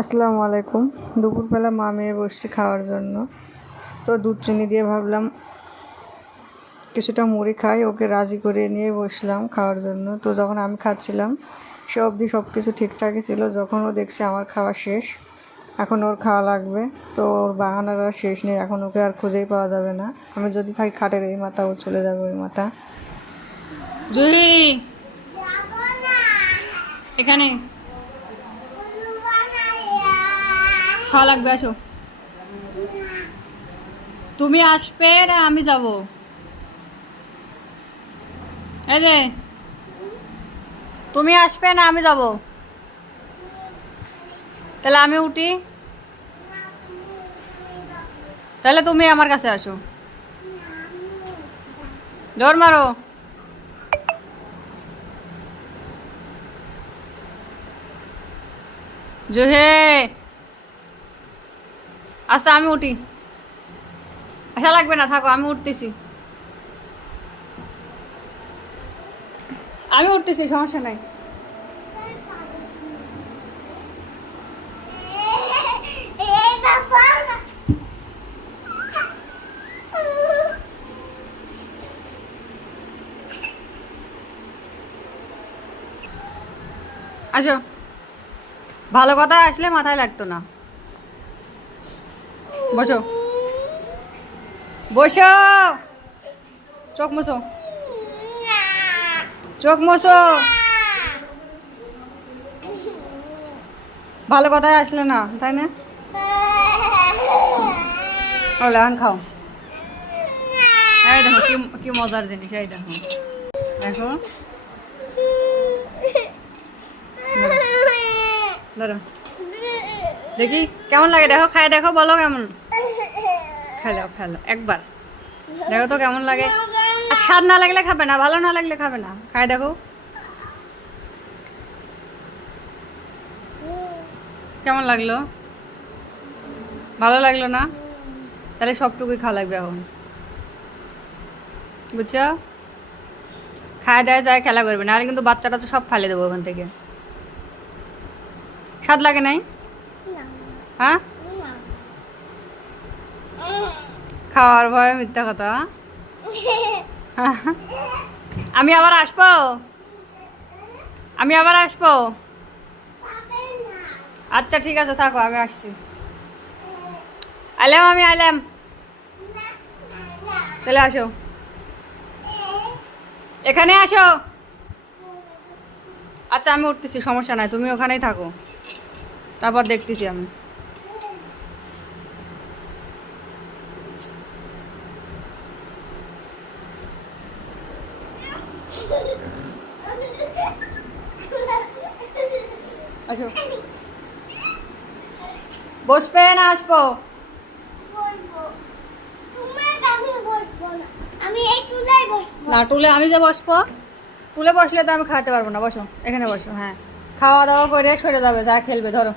আসসালামু আলাইকুম। দুপুরবেলা মা মেয়ে বসছি খাওয়ার জন্য। তো দুধ চিনি দিয়ে ভাবলাম কিছুটা মুড়ি খাই, ওকে রাজি করে নিয়ে বসলাম খাওয়ার জন্য। তো যখন আমি খাচ্ছিলাম, সে অবধি সব কিছু ঠিকঠাকই ছিল। যখন ও দেখছে আমার খাওয়া শেষ, এখন ওর খাওয়া লাগবে, তো ওর বাহানার আর শেষ নেই। এখন ওকে আর খুঁজেই পাওয়া যাবে না। আমি যদি থাকি খাটের এই মাথা, ও চলে যাবে ওই মাথা। এখানে। খাওয়া লাগবে, আসো। তুমি আসবে না আমি যাব। এই যে, তুমি আসবে না আমি যাব। তাহলে আমি উঠি। তাহলে তুমি আমার কাছে আসো। জোর মারো। জোহে। আচ্ছা আমি উঠি। আশা লাগবে না, থাকো, আমি উঠতেছি। আমি উঠতেছি, সমস্যা নাই। আসো। ভালো কথা আসলে মাথায় লাগতো না। বসো। বসো। চোখ মুছো। চোখ মুছো। ভালো কথায় আসলে না, তাই না? ওলে আন খাও। এই দেখো কি মজার জিনিস, এই দেখো। দেখো। ধরো। দেখি, কেমন লাগে? দেখো, খাই, দেখো, বলো কেমন? খেলো খেলো। একবার। দেখো তো কেমন লাগে। আর স্বাদ না লাগলে খাবে না ভালো না লাগলে খাবে না। খাই দেখো। কেমন লাগল? ভালো লাগল না? তাহলে সবটুকুই খাওয়া লাগবে এখন। বুঝছ? খায় দেয় যায় খেলা করবে। নাহলে কিন্তু বাচ্চাটা তো সব ফালে দেবো ওখান থেকে। স্বাদ লাগে নাই? হ্যাঁ? খাওয়ার ভয় মিথ্যা কথা? আমি আবার আসব? আমি আবার আসব? আচ্ছা ঠিক আছে, থাকো, আমি আসছি। আলাম আমি আলাম চলে আসো। এখানে আসো। আচ্ছা আমি উঠতেছি, সমস্যা নাই, তুমি ওখানেই থাকো। তারপর দেখতেছি আমি। আসো বসবে না আসব? না টুলে আমি যে বসবো টুলে বসলে তো আমি খাওয়াতে পারব না। বসো এখানে বসো হ্যাঁ। খাওয়া দাওয়া করে সরে যাবে যা খেলবে ধরো।